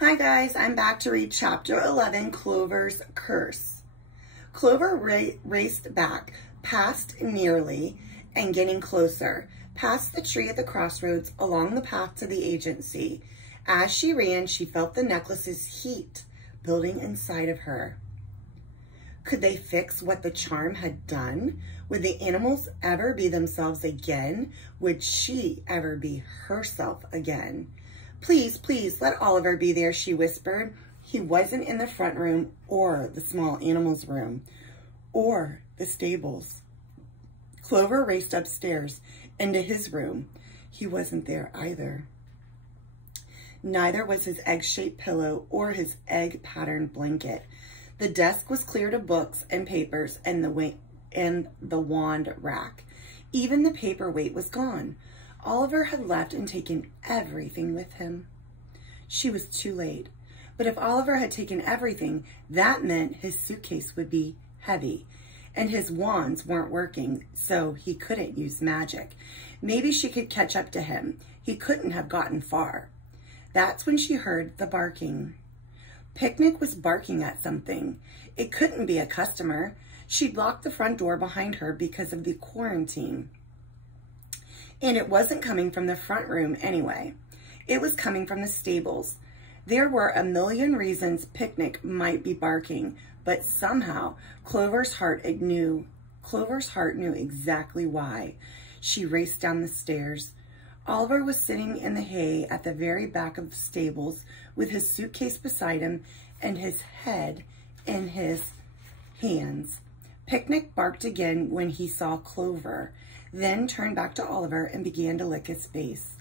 Hi guys, I'm back to read chapter 11, Clover's Curse. Clover raced back, past nearly and getting closer, past the tree at the crossroads, along the path to the agency. As she ran, she felt the necklace's heat building inside of her. Could they fix what the charm had done? Would the animals ever be themselves again? Would she ever be herself again? Please, please, let Oliver be there, she whispered. He wasn't in the front room or the small animals' room or the stables. Clover raced upstairs into his room. He wasn't there either. Neither was his egg-shaped pillow or his egg-patterned blanket. The desk was cleared of books and papers and the wand rack. Even the paperweight was gone. Oliver had left and taken everything with him. She was too late. But if Oliver had taken everything, that meant his suitcase would be heavy. And his wands weren't working, so he couldn't use magic. Maybe she could catch up to him. He couldn't have gotten far. That's when she heard the barking. Picnic was barking at something. It couldn't be a customer. She'd locked the front door behind her because of the quarantine. And it wasn't coming from the front room anyway. It was coming from the stables. There were a million reasons Picnic might be barking, but somehow Clover's heart knew exactly why. She raced down the stairs. Oliver was sitting in the hay at the very back of the stables with his suitcase beside him and his head in his hands. Picnic barked again when he saw Clover, then turned back to Oliver and began to lick his face.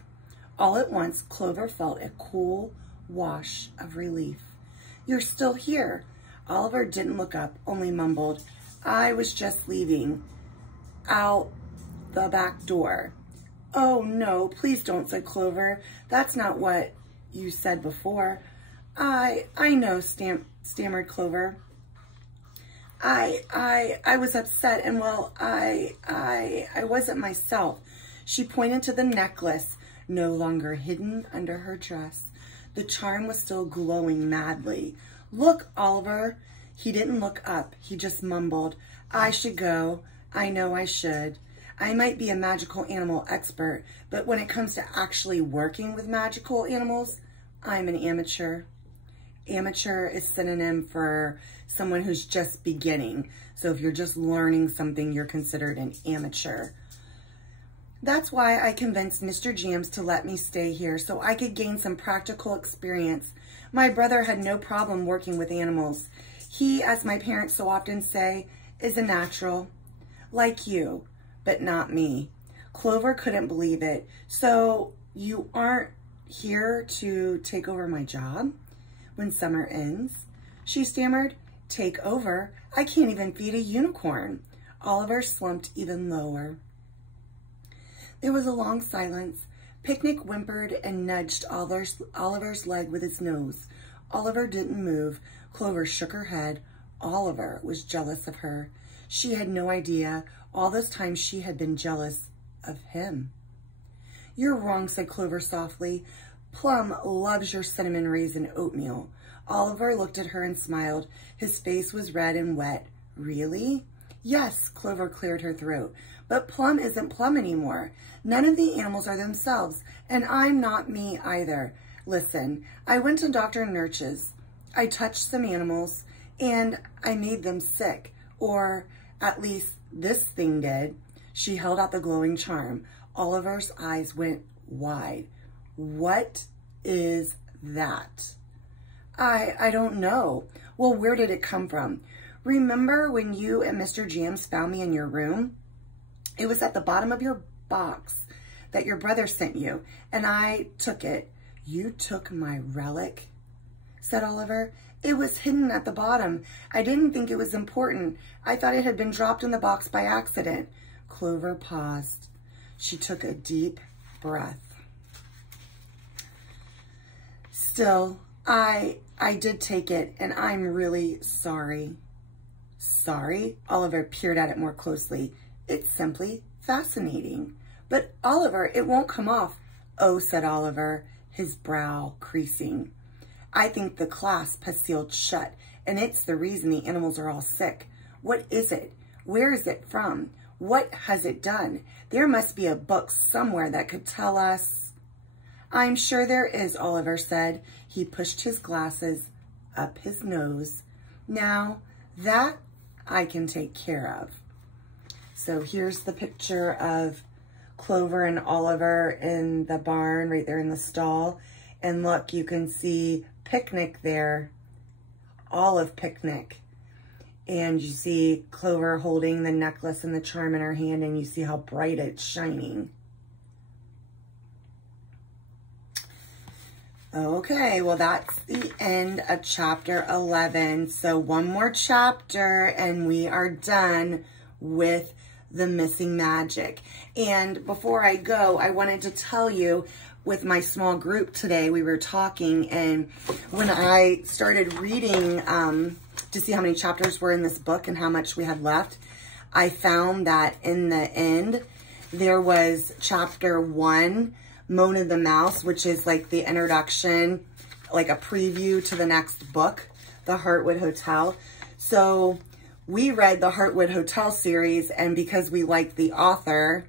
All at once, Clover felt a cool wash of relief. "You're still here." Oliver didn't look up, only mumbled, "I was just leaving out the back door." "Oh no, please don't," said Clover. "That's not what you said before." I know, stammered Clover. I was upset and well, I wasn't myself. She pointed to the necklace, no longer hidden under her dress. The charm was still glowing madly. "Look, Oliver." He didn't look up. He just mumbled, "I should go. I know I should. I might be a magical animal expert, but when it comes to actually working with magical animals, I'm an amateur." Amateur is synonym for someone who's just beginning. So if you're just learning something, you're considered an amateur. "That's why I convinced Mr. Jams to let me stay here, so I could gain some practical experience. My brother had no problem working with animals. He, as my parents so often say, is a natural. Like you, but not me." Clover couldn't believe it. "So you aren't here to take over my job when summer ends?" she stammered. "Take over? I can't even feed a unicorn." Oliver slumped even lower. There was a long silence. Picnic whimpered and nudged Oliver's leg with his nose. Oliver didn't move. Clover shook her head. Oliver was jealous of her. She had no idea. All this time she had been jealous of him. "You're wrong," said Clover softly. "Plum loves your cinnamon raisin oatmeal." Oliver looked at her and smiled. His face was red and wet. "Really?" "Yes," Clover cleared her throat. "But Plum isn't Plum anymore. None of the animals are themselves, and I'm not me either. Listen, I went to Dr. Nurch's. I touched some animals, and I made them sick. Or at least this thing did." She held out the glowing charm. Oliver's eyes went wide. "What is that?" I don't know." "Well, where did it come from?" "Remember when you and Mr. Jams found me in your room? It was at the bottom of your box that your brother sent you, and I took it." "You took my relic?" said Oliver. "It was hidden at the bottom. I didn't think it was important. I thought it had been dropped in the box by accident." Clover paused. She took a deep breath. "Still, I did take it, and I'm really sorry." "Sorry?" Oliver peered at it more closely. "It's simply fascinating." "But Oliver, it won't come off." "Oh," said Oliver, his brow creasing. I think the clasp has sealed shut, and it's the reason the animals are all sick. What is it? Where is it from? What has it done? There must be a book somewhere that could tell us. I'm sure there is, Oliver said. He pushed his glasses up his nose. Now, that I can take care of. So here's the picture of Clover and Oliver in the barn, right there in the stall. And look, you can see Picnic there, Olive Picnic. And you see Clover holding the necklace and the charm in her hand, and you see how bright it's shining. Okay, well, that's the end of chapter 11. So one more chapter and we are done with the missing magic. And before I go, I wanted to tell you, with my small group today, we were talking, and when I started reading to see how many chapters were in this book and how much we had left, I found that in the end, there was chapter 1, Mona the Mouse, which is like the introduction, like a preview to the next book, The Heartwood Hotel. So we read the Heartwood Hotel series, and because we liked the author,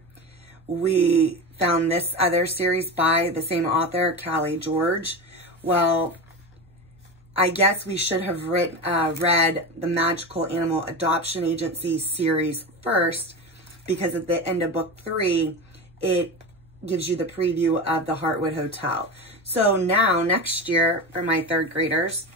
we found this other series by the same author, Callie George. Well, I guess we should have read the Magical Animal Adoption Agency series first, because at the end of book 3, it gives you the preview of the Heartwood Hotel. So now, next year, for my 3rd graders,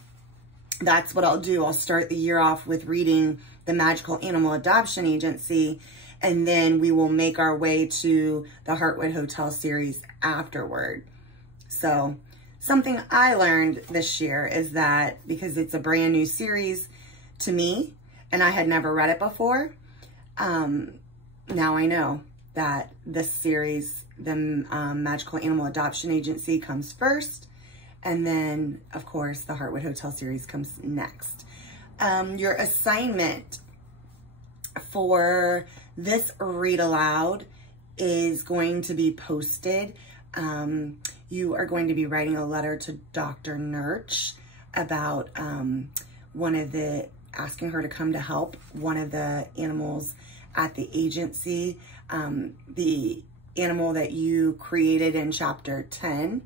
that's what I'll do. I'll start the year off with reading the Magical Animal Adoption Agency, and then we will make our way to the Heartwood Hotel series afterward. So something I learned this year is that, because it's a brand new series to me, and I had never read it before, now I know that this series, the Magical Animal Adoption Agency, comes first, and then, of course, the Heartwood Hotel series comes next. Your assignment for this read aloud is going to be posted. You are going to be writing a letter to Dr. Nurch about asking her to come to help one of the animals at the agency. The animal that you created in chapter 10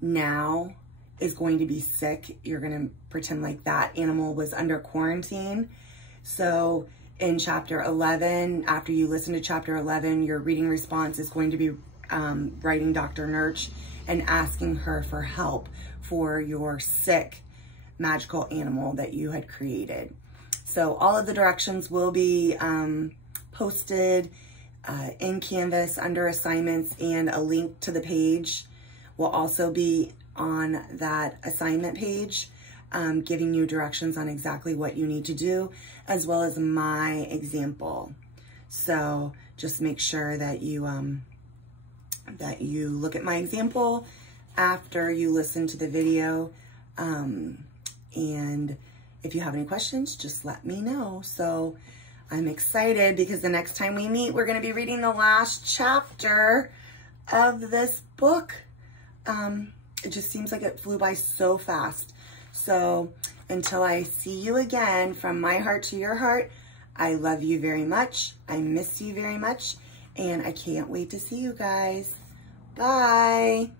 now is going to be sick. You're going to pretend like that animal was under quarantine. So in chapter 11, after you listen to chapter 11, your reading response is going to be writing Dr. Nurch and asking her for help for your sick magical animal that you had created. So all of the directions will be posted in Canvas under assignments, and a link to the page will also be on that assignment page, giving you directions on exactly what you need to do, as well as my example. So just make sure that you look at my example after you listen to the video. And if you have any questions, just let me know. So I'm excited because the next time we meet, we're going to be reading the last chapter of this book. It just seems like it flew by so fast. So until I see you again, from my heart to your heart, I love you very much. I miss you very much. And I can't wait to see you guys. Bye.